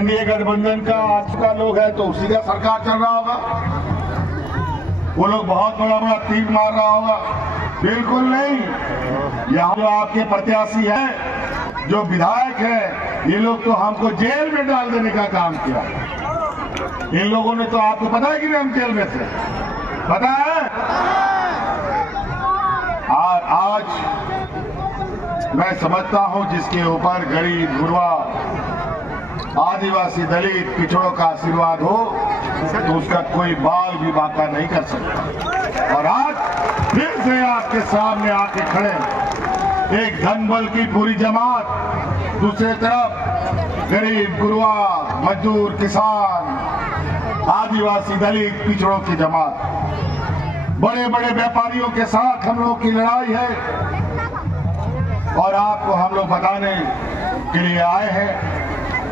NDA गठबंधन का आज का लोग है तो उसी का सरकार चल रहा होगा। वो लोग बहुत बड़ा बड़ा तीर मार रहा होगा। बिल्कुल नहीं। यहाँ जो आपके प्रत्याशी हैं, जो विधायक हैं, ये लोग तो हमको जेल में डाल देने का काम किया। इन लोगों ने तो, आपको पता है कि नहीं हम जेल में थे? पता है? आज मैं समझता हूं जिसके ऊपर गरीब, गुरबा, आदिवासी, दलित, पिछड़ों का आशीर्वाद हो तो उसका कोई बाल भी बांका नहीं कर सकता। और आज फिर से आपके सामने आके खड़े एक धनबल की पूरी जमात, दूसरी तरफ गरीब, गुरबा, मजदूर, किसान, आदिवासी, दलित, पिछड़ों की जमात, बड़े बड़े व्यापारियों के साथ हम लोग की लड़ाई है। और आपको हम लोग बताने के लिए आए हैं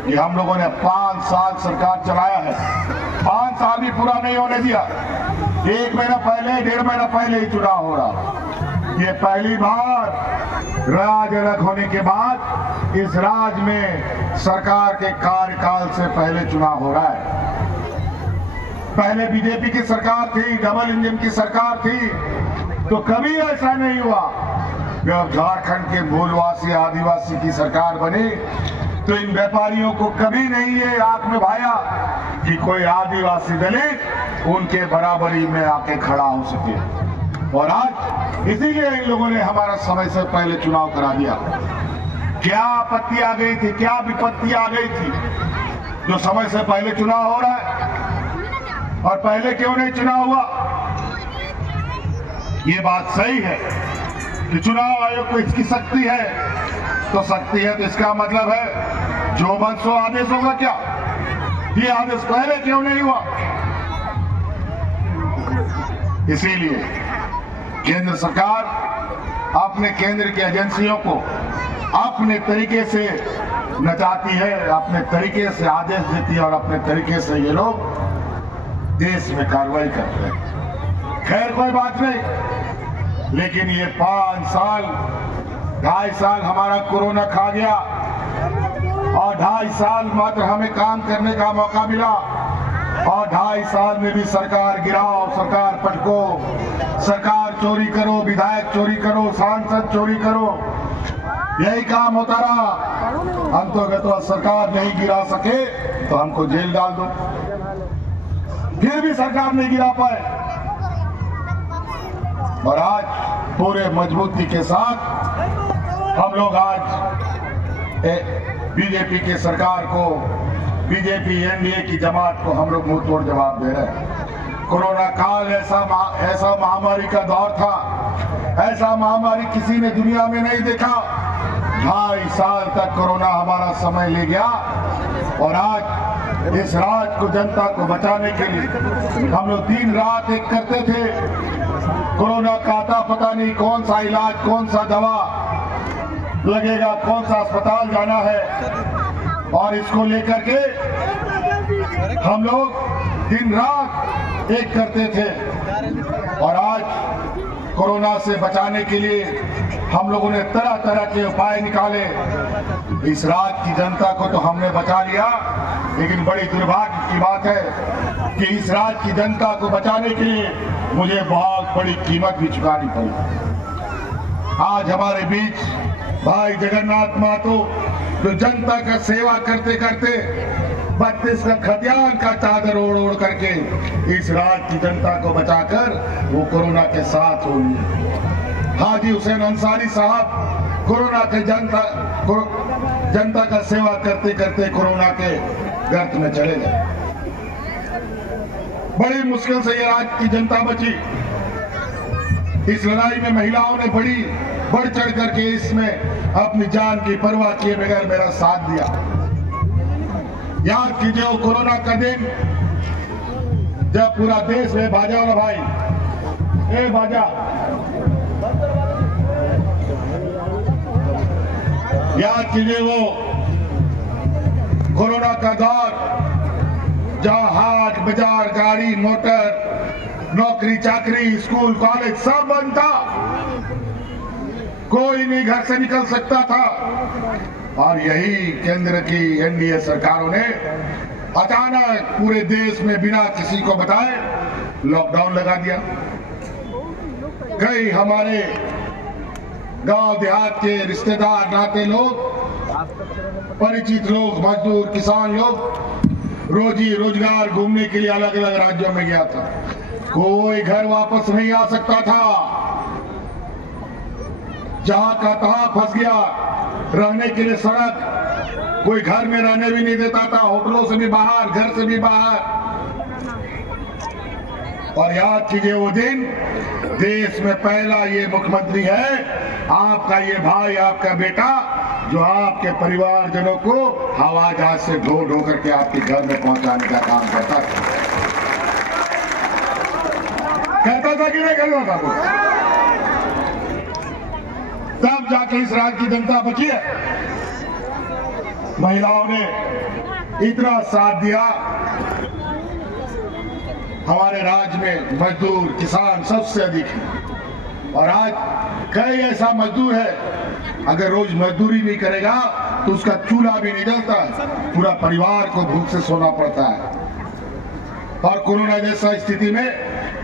कि हम लोगों ने 5 साल सरकार चलाया है। 5 साल भी पूरा नहीं होने दिया। 1 महीना पहले, 1.5 महीना पहले ही चुनाव हो रहा। ये पहली बार राज अलग होने के बाद इस राज्य में सरकार के कार्यकाल से पहले चुनाव हो रहा है। पहले बीजेपी की सरकार थी, डबल इंजन की सरकार थी, तो कभी ऐसा नहीं हुआ। जब झारखंड के मूलवासी आदिवासी की सरकार बनी तो इन व्यापारियों को कभी नहीं ये आंख में भाया कि कोई आदिवासी दलित उनके बराबरी में आके खड़ा हो सके। और आज इसीलिए इन लोगों ने हमारा समय से पहले चुनाव करा दिया। क्या आपत्ति आ गई थी, क्या विपत्ति आ गई थी जो समय से पहले चुनाव हो रहा है? और पहले क्यों नहीं चुनाव हुआ? ये बात सही है कि चुनाव आयोग को इसकी शक्ति है, तो शक्ति है तो इसका मतलब है जो मन सो आदेश होगा। क्या ये आदेश पहले क्यों नहीं हुआ? इसीलिए केंद्र सरकार अपने केंद्र की एजेंसियों को अपने तरीके से नचाती है, अपने तरीके से आदेश देती है और अपने तरीके से ये लोग देश में कार्रवाई करते हैं। खैर कोई बात नहीं, लेकिन ये 5 साल, 2.5 साल हमारा कोरोना खा गया और 2.5 साल मात्र हमें काम करने का मौका मिला। और 2.5 साल में भी सरकार गिराओ, सरकार पटको, सरकार चोरी करो, विधायक चोरी करो, सांसद चोरी करो, यही काम होता रहा। अंतर्गत सरकार नहीं गिरा सके तो हमको जेल डाल दो। फिर भी सरकार नहीं गिरा पाए। और आज पूरे मजबूती के साथ हम लोग आज बीजेपी की सरकार को, बीजेपी एनडीए की जमात को हम लोग मुंह तोड़ जवाब दे रहे हैं। कोरोना काल ऐसा महामारी का दौर था, ऐसा महामारी किसी ने दुनिया में नहीं देखा। 2.5 साल तक कोरोना हमारा समय ले गया और आज इस राज्य को, जनता को बचाने के लिए हम लोग दिन रात एक करते थे। कोरोना का आता पता नहीं कौन सा इलाज, कौन सा दवा लगेगा, कौन सा अस्पताल जाना है, और इसको लेकर के हम लोग दिन रात एक करते थे। और आज कोरोना से बचाने के लिए हम लोगों ने तरह तरह के उपाय निकाले। इस राज्य की जनता को तो हमने बचा लिया, लेकिन बड़ी दुर्भाग्य की बात है कि इस राज्य की जनता को बचाने के लिए मुझे बहुत बड़ी कीमत भी चुकानी पड़ी। आज हमारे बीच भाई जगन्नाथ महतो, जो जनता का सेवा करते करते 32 का खतियान का चादर ओढ़ ओढ़ करके इस राज्य की जनता को बचाकर वो कोरोना के साथ हुई। हाजी हुसैन अंसारी साहब कोरोना के जनता का सेवा करते करते कोरोना के गर्त में चले गए। बड़ी मुश्किल से ये राज्य की जनता बची। इस लड़ाई में महिलाओं ने बढ़ चढ़ करके इसमें अपनी जान की परवाह किए बगैर मेरा साथ दिया। याद कीजिए वो कोरोना का दिन जब पूरा देश में बाजा वाला भाई, ए बाजा, याद कीजिए वो कोरोना का दौर जहां हाट बाजार, गाड़ी मोटर, नौकरी चाकरी, स्कूल कॉलेज सब बंद था। कोई नहीं घर से निकल सकता था और यही केंद्र की एनडीए सरकारों ने अचानक पूरे देश में बिना किसी को बताए लॉकडाउन लगा दिया। कई हमारे गांव देहात के रिश्तेदार नाते लोग, परिचित लोग, मजदूर, किसान लोग रोजी रोजगार घूमने के लिए अलग अलग राज्यों में गया था। कोई घर वापस नहीं आ सकता था, जहां का तहां फंस गया। रहने के लिए सड़क, कोई घर में रहने भी नहीं देता था, होटलों से भी बाहर, घर से भी बाहर। और याद कीजिए वो दिन, देश में पहला ये मुख्यमंत्री है, आपका ये भाई, आपका बेटा, जो आपके परिवारजनों को हवाई जहाज से ढो ढो करके आपके घर में पहुंचाने का काम करता था। करता था कि नहीं करता था वो? तब जाके इस राज्य की जनता बची है। महिलाओं ने इतना साथ दिया। हमारे राज्य में मजदूर, किसान सबसे अधिक है। और आज कई ऐसा मजदूर है, अगर रोज मजदूरी नहीं करेगा तो उसका चूल्हा भी नहीं जलता, पूरा परिवार को भूख से सोना पड़ता है। और कोरोना जैसा स्थिति में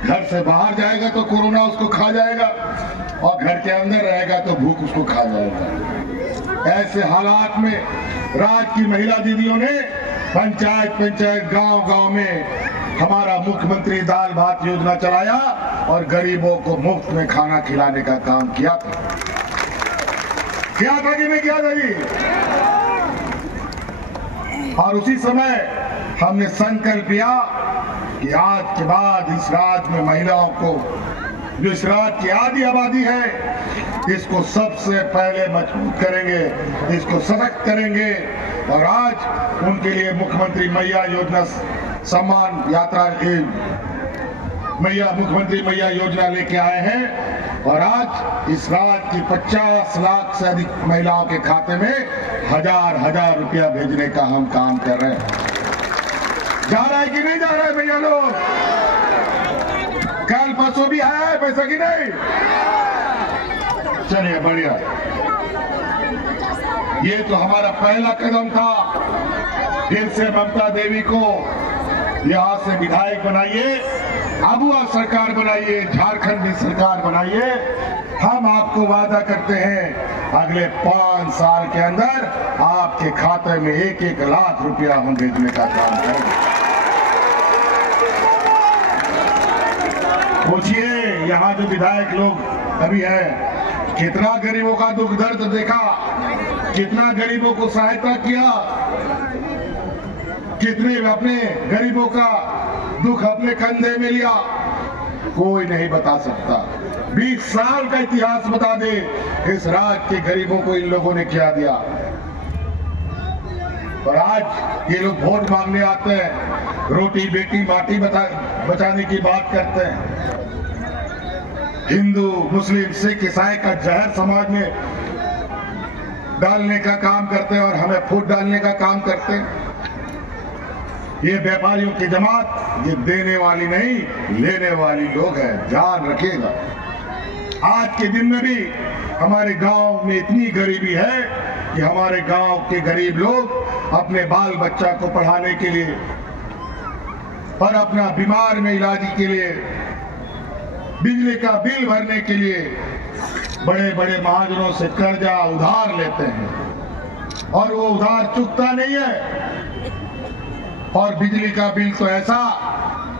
घर से बाहर जाएगा तो कोरोना उसको खा जाएगा, और घर के अंदर रहेगा तो भूख उसको खा जाएगा। ऐसे हालात में राज्य की महिला दीदियों ने पंचायत गांव में हमारा मुख्यमंत्री दाल भात योजना चलाया और गरीबों को मुफ्त में खाना खिलाने का काम किया था। किया था कि नहीं किया था जी? और उसी समय हमने संकल्प लिया कि आज के बाद इस राज्य में महिलाओं को, जो इस राज्य की आधी आबादी है, इसको सबसे पहले मजबूत करेंगे, इसको सशक्त करेंगे। और आज उनके लिए मुख्यमंत्री मैया योजना सम्मान यात्रा, मुख्यमंत्री मैया योजना लेके आए हैं। और आज इस राज्य की 50 लाख से अधिक महिलाओं के खाते में हजार रुपया भेजने का हम काम कर रहे हैं। जा रहा है कि नहीं जा रहा है भैया लोग? कल परसों भी है पैसा कि नहीं? चलिए बढ़िया। ये तो हमारा पहला कदम था। फिर से ममता देवी को यहाँ से विधायक बनाइए, अबुआ सरकार बनाइए, झारखंड में सरकार बनाइए। हम आपको वादा करते हैं अगले 5 साल के अंदर आपके खाते में 1-1 लाख रुपया हम भेजने का काम करेंगे। पूछिए यहाँ जो विधायक लोग अभी हैं, कितना गरीबों का दुख दर्द देखा, कितना गरीबों को सहायता किया, कितने अपने गरीबों का दुख अपने कंधे में लिया, कोई नहीं बता सकता। 20 साल का इतिहास बता दे इस राज्य के गरीबों को इन लोगों ने क्या दिया। और आज ये लोग वोट मांगने आते हैं, रोटी बेटी माटी बचाने की बात करते हैं। हिंदू, मुस्लिम, सिख, ईसाई का जहर समाज में डालने का काम करते हैं और हमें फूट डालने का काम करते हैं। ये व्यापारियों की जमात, ये देने वाली नहीं, लेने वाली लोग हैं, ध्यान रखिएगा। आज के दिन में भी हमारे गांव में इतनी गरीबी है कि हमारे गांव के गरीब लोग अपने बाल बच्चा को पढ़ाने के लिए और अपना बीमार में इलाज के लिए, बिजली का बिल भरने के लिए बड़े बड़े महाजनों से कर्जा उधार लेते हैं और वो उधार चुकता नहीं है। और बिजली का बिल तो ऐसा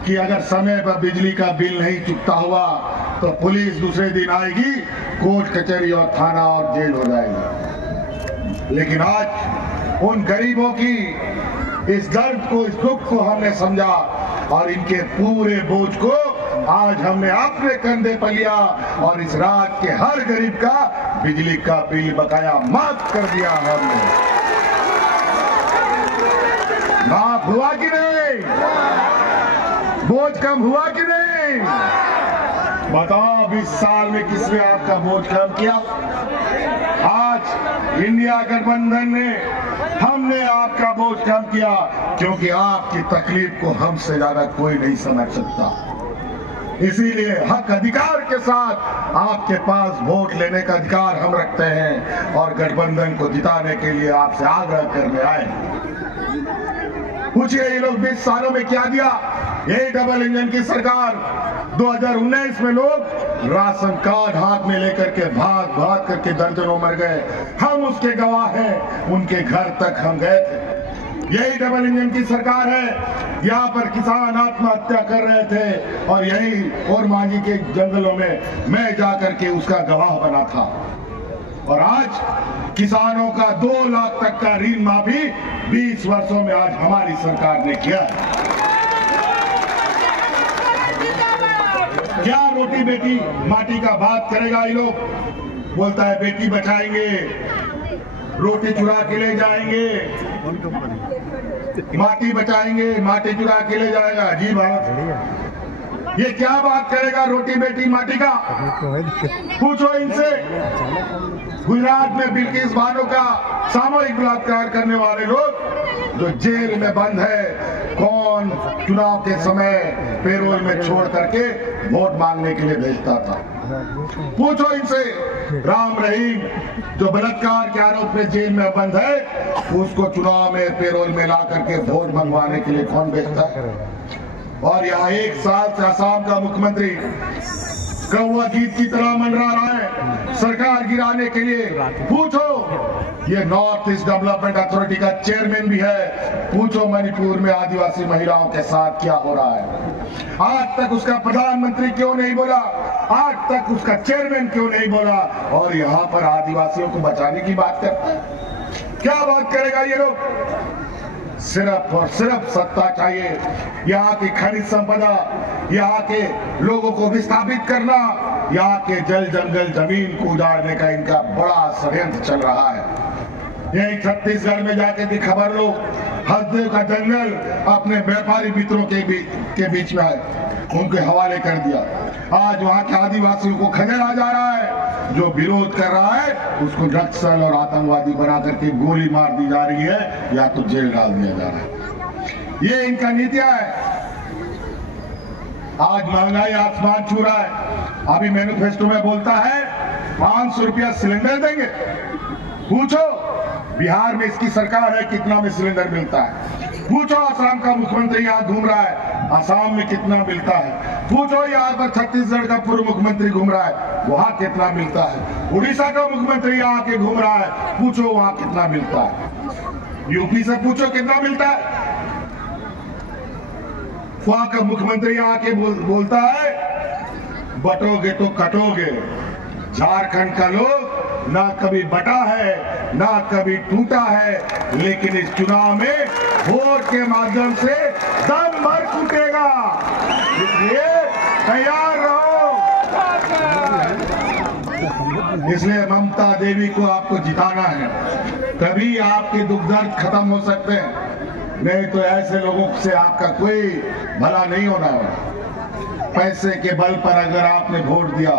कि अगर समय पर बिजली का बिल नहीं चुकता हुआ तो पुलिस दूसरे दिन आएगी, कोर्ट कचहरी और थाना और जेल हो जाएगी। लेकिन आज उन गरीबों की इस दर्द को, इस दुख को हमने समझा और इनके पूरे बोझ को आज हमने अपने कंधे पर लिया और इस राज्य के हर गरीब का बिजली का बिल बकाया माफ कर दिया हमने। माफ हुआ कि नहीं? बोझ कम हुआ कि नहीं? बताओ 20 साल में किसने आपका बोझ कम किया? आज इंडिया गठबंधन ने, हमने आपका बोझ कम किया, क्योंकि आपकी तकलीफ को हमसे ज्यादा कोई नहीं समझ सकता। इसीलिए हक अधिकार के साथ आपके पास वोट लेने का अधिकार हम रखते हैं और गठबंधन को जिताने के लिए आपसे आग्रह करने आए। पूछिए ये लोग 20 सालों में क्या दिया? यही डबल इंजन की सरकार 2019 में लोग राशन कार्ड हाथ में लेकर के भाग भाग करके दर्जनों मर गए। हम उसके गवाह हैं, उनके घर तक हम गए थे। यही डबल इंजन की सरकार है, यहाँ पर किसान आत्महत्या कर रहे थे और यही और मांझी के जंगलों में मैं जाकर के उसका गवाह बना था। और आज किसानों का 2 लाख तक का ऋण माफी 20 वर्षों में आज हमारी सरकार ने किया। क्या रोटी बेटी माटी का बात करेगा? ये लोग बोलता है बेटी बचाएंगे, रोटी चुरा के ले जाएंगे, माटी बचाएंगे, माटी चुरा के ले जाएगा। अजीब बात, ये क्या बात करेगा रोटी बेटी माटी का? पूछो इनसे। गुजरात में बिल्किस बानो का सामूहिक बलात्कार करने वाले लोग जो जेल में बंद है, कौन चुनाव के समय पेरोल में छोड़ करके वोट मांगने के लिए भेजता था? पूछो इनसे। राम रहीम जो बलात्कार के आरोप में जेल में बंद है, उसको चुनाव में पेरोल में ला करके वोट मंगवाने के लिए कौन भेजता है? और यहाँ 1 साल से असम का मुख्यमंत्री कौवा गीत की तरह मंडरा रहा है सरकार गिराने के लिए। पूछो ये नॉर्थ ईस्ट डेवलपमेंट अथॉरिटी का चेयरमैन भी है, पूछो मणिपुर में आदिवासी महिलाओं के साथ क्या हो रहा है? आज तक उसका प्रधानमंत्री क्यों नहीं बोला? आज तक उसका चेयरमैन क्यों नहीं बोला? और यहाँ पर आदिवासियों को बचाने की बात करता है। क्या बात करेगा ये लोग? सिर्फ और सिर्फ सत्ता चाहिए। यहाँ की खनिज संपदा, यहाँ के लोगों को विस्थापित करना, यहाँ के जल जंगल जमीन को उजाड़ने का इनका बड़ा षड्यंत्र चल रहा है। यही छत्तीसगढ़ में जाके भी खबर लो, हसदेव का जंगल अपने व्यापारी मित्रों के बीच में आए, उनके हवाले कर दिया। आज वहाँ के आदिवासियों को खदेड़ा जा रहा है। जो विरोध कर रहा है उसको नक्सल और आतंकवादी बना करके गोली मार दी जा रही है या तो जेल डाल दिया जा रहा है। ये इनका नीतियां है। आज महंगाई आसमान छू रहा है। अभी मैनिफेस्टो में बोलता है 500 रुपया सिलेंडर देंगे। पूछो बिहार में इसकी सरकार है कितना में सिलेंडर मिलता है? पूछो असम का मुख्यमंत्री यहाँ घूम रहा है, असम में कितना मिलता है? पूछो यहाँ पर छत्तीसगढ़ का पूर्व मुख्यमंत्री घूम रहा है, वहाँ कितना मिलता है? उड़ीसा का मुख्यमंत्री यहाँ के घूम रहा है, पूछो वहाँ कितना मिलता है? यूपी से पूछो कितना मिलता है? वहाँ का मुख्यमंत्री यहाँ के बोलता है बटोगे तो कटोगे। झारखंड का लोग ना कभी बटा है ना कभी टूटा है, लेकिन इस चुनाव में वोट के माध्यम से दम भर टूटेगा। इसलिए तैयार रहो। इसलिए ममता देवी को आपको जिताना है, तभी आपके दुख दर्द खत्म हो सकते हैं। नहीं तो ऐसे लोगों से आपका कोई भला नहीं होना है। पैसे के बल पर अगर आपने वोट दिया,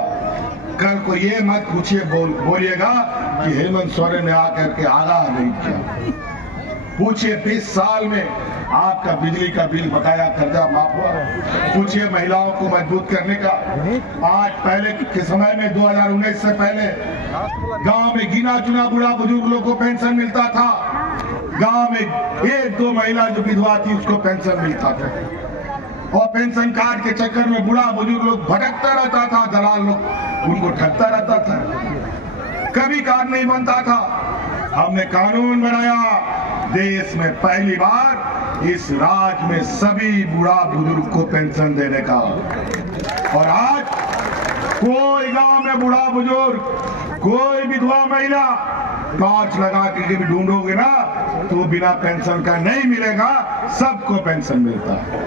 कल को ये मत पूछिए बोलिएगा कि हेमंत सोरेन ने आकर के आगाह नहीं किया। पूछिए 20 साल में आपका बिजली का बिल बकाया कर्जा माफ हुआ? पूछिए महिलाओं को मजबूत करने का। आज पहले के समय में 2019 से पहले गांव में गिना चुना बुढ़ा बुजुर्ग लोगों को पेंशन मिलता था। गांव में 1-2 महिला जो विधवा थी उसको पेंशन मिलता था, और पेंशन कार्ड के चक्कर में बुढ़ा बुजुर्ग लोग भटकता रहता था, दलाल लोग उनको ठगता रहता था, कभी कार्ड नहीं बनता था। हमने कानून बनाया, देश में पहली बार इस राज्य में सभी बुढ़ा बुजुर्ग को पेंशन देने का। और आज कोई गांव में बुढ़ा बुजुर्ग, कोई विधवा महिला टॉर्च लगा के भी ढूंढोगे ना तो बिना पेंशन का नहीं मिलेगा, सबको पेंशन मिलता है।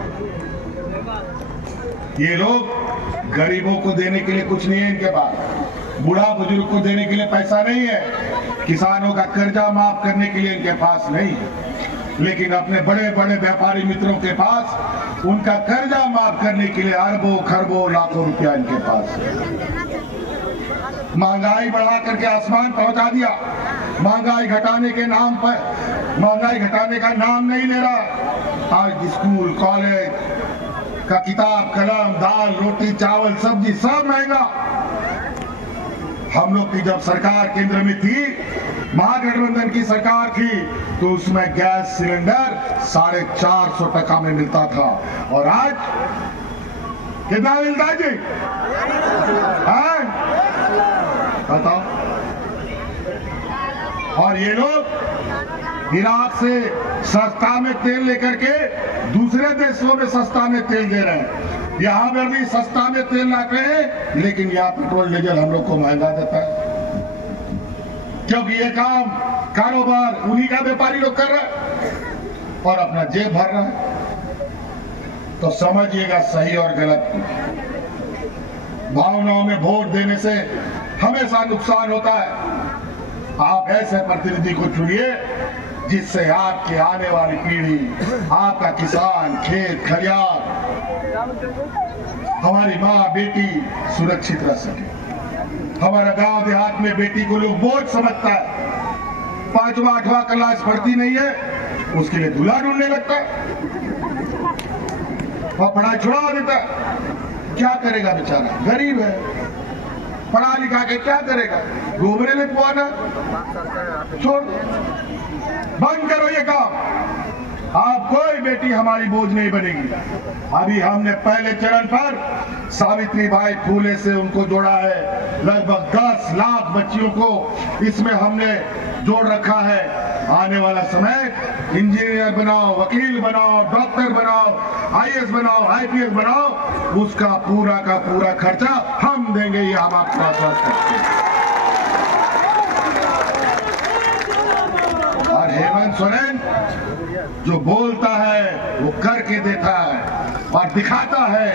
ये लोग गरीबों को देने के लिए कुछ नहीं है इनके पास, बुढ़ा बुजुर्ग को देने के लिए पैसा नहीं है, किसानों का कर्जा माफ करने के लिए इनके पास नहीं है, लेकिन अपने बड़े बड़े व्यापारी मित्रों के पास उनका कर्जा माफ करने के लिए अरबों खरबों लाखों रुपया इनके पास है। महंगाई बढ़ा करके आसमान पहुंचा दिया। महंगाई घटाने के नाम पर, महंगाई घटाने का नाम नहीं ले रहा। आज स्कूल कॉलेज का किताब कलम दाल रोटी चावल सब्जी सब महंगा। हम लोग की जब सरकार केंद्र में थी, महागठबंधन की सरकार थी, तो उसमें गैस सिलेंडर 450 टका में मिलता था, और आज कितना मिलता है जी? बताओ। और ये लोग इराक से सस्ता में तेल लेकर के दूसरे देशों में सस्ता में तेल दे रहे हैं। यहां पर भी सस्ता में तेल लाते हैं, लेकिन यहाँ पेट्रोल डीजल हम लोग को महंगा देता है, क्योंकि ये काम कारोबार उन्हीं का व्यापारी लोग कर रहा है और अपना जेब भर रहा है। तो समझिएगा सही और गलत की। भावनाओं में वोट देने से हमेशा नुकसान होता है। आप ऐसे प्रतिनिधि को चुनिए जिससे आपकी आने वाली पीढ़ी, आपका किसान, खेत खलियान, हमारी माँ बेटी सुरक्षित रह सके। हमारा गांव देहात में बेटी को लोग बोझ समझता है, 5वां 8वां क्लास पढ़ती नहीं है, उसके लिए दूल्हा ढूंढने लगता है और पढ़ाई छुड़ा देता है। क्या करेगा बेचारा, गरीब है, पढ़ा लिखा के क्या करेगा, गोबरे में पुआना। छोड़, बंद करो ये काम। आप कोई बेटी हमारी बोझ नहीं बनेगी। अभी हमने पहले चरण पर सावित्रीबाई फूले से उनको जोड़ा है, लगभग 10 लाख बच्चियों को इसमें हमने जोड़ रखा है। आने वाला समय इंजीनियर बनाओ, वकील बनाओ, डॉक्टर बनाओ, आईएएस बनाओ, आईपीएस बनाओ, उसका पूरा का पूरा खर्चा हम देंगे, ये हम आपको आश्वस्त करते हैं। और हेमंत सोरेन जो बोलता है वो करके देता है और दिखाता है।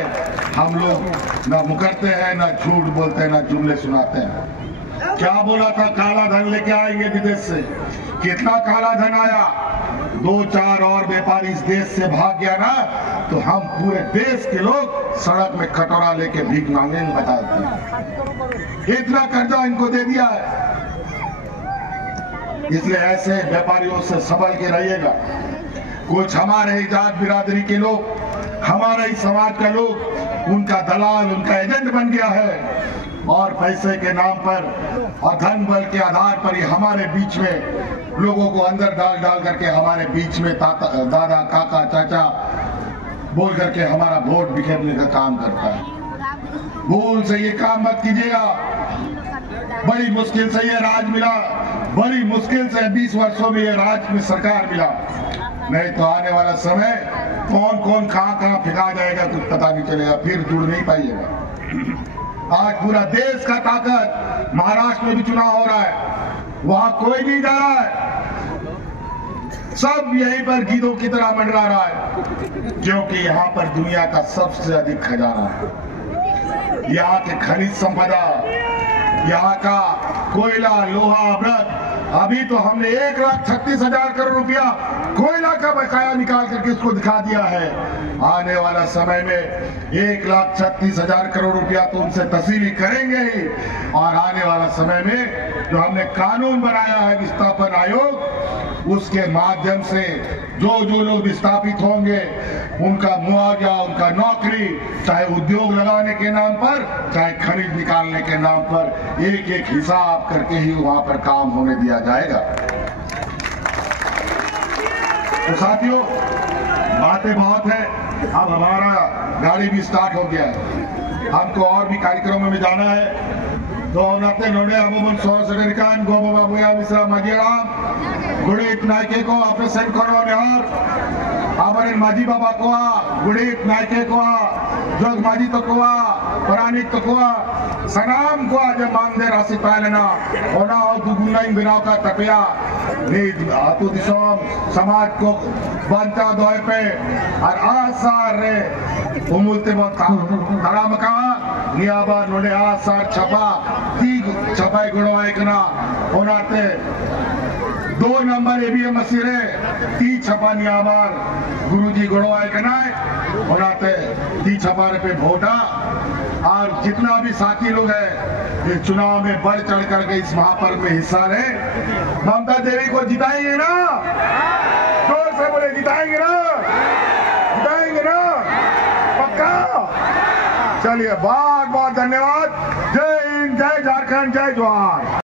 हम लोग ना मुकरते हैं, ना झूठ बोलते हैं, ना जुमले सुनाते हैं। क्या बोला था, काला धन लेके आएंगे विदेश से। कितना काला धन आया, 2-4 और व्यापारी इस देश से भाग गया ना, तो हम पूरे देश के लोग सड़क में कटोरा लेके भीख मांगने में बताते हैं। इतना कर्जा इनको दे दिया है। इसलिए ऐसे व्यापारियों से संभल के रहिएगा। कुछ हमारे ही जात बिरादरी के लोग, हमारे ही समाज का लोग उनका दलाल, उनका एजेंट बन गया है और पैसे के नाम पर और धन बल के आधार पर ही हमारे बीच में लोगों को अंदर डाल करके हमारे बीच में दादा काका चाचा बोल करके हमारा वोट बिखेरने का काम करता है। भूल से ये काम मत कीजिएगा। बड़ी मुश्किल से ये राज मिला, बड़ी मुश्किल से 20 वर्षों में ये राज में सरकार मिला। नहीं तो आने वाला समय कौन कौन कहां फिका जाएगा कुछ पता नहीं चलेगा, फिर जुड़ नहीं पाइएगा। आज पूरा देश का ताकत, महाराष्ट्र में भी चुनाव हो रहा है, वहां कोई नहीं जा रहा है, सब यहीं पर गीदों की तरह मंडरा रहा है, क्योंकि यहाँ पर दुनिया का सबसे अधिक खजाना है। यहाँ के खनिज संपदा, यहाँ का कोयला, लोहा, अमृत। अभी तो हमने 1,36,000 करोड़ रुपया कोयला का बकाया निकाल करके उसको दिखा दिया है। आने वाला समय में 1,36,000 करोड़ रुपया तो उनसे तहसीली करेंगे ही। और आने वाला समय में जो हमने कानून बनाया है विस्थापन आयोग, उसके माध्यम से जो लोग विस्थापित होंगे उनका मुआवजा, उनका नौकरी, चाहे उद्योग लगाने के नाम पर, चाहे खनिज निकालने के नाम पर, एक एक हिसाब करके ही वहां पर काम होने दिया जाएगा। तो साथियों, बातें बहुत है। अब हमारा गाड़ी भी स्टार्ट हो गया है, हमको और भी कार्यक्रमों में जाना है। तो नाते नोडे अबुबन सोसरिकान गोबो बाबुया मिश्रा मगिराम गुड़ीत नायके को ऑपरेशन करो नेहर आबरिन माजी बाबा कोआ गुड़ीत नायके कोआ जोग माजी तो कोआ परानिक तो कोआ सनाम कोआ जब मांगदे राशि पायलना ओना और दुगुनाइन बिनाव का तपिया नीद आतु दिसोम समाज को बनता दोए पे और आसार रे उमुलते बहुत ताराम का नियाबा नोडे आसार छपा तीग छपाई गुणवाए कना ओनाते 2 नंबर एबीएम मसीरे ती छपा नियाबार गुरुजी गुणवाए कना ओनाते ती छपाने पे वोटा। और जितना भी साथी लोग हैं ये चुनाव में बढ़ चढ़ करके इस महापर्व में हिस्सा ले, ममता देवी को जिताएंगे ना? जोर से बोले जिताएंगे ना? जिताएंगे ना? पक्का? चलिए बहुत बहुत धन्यवाद। जय हिंद, जय झारखंड, जय जोहार।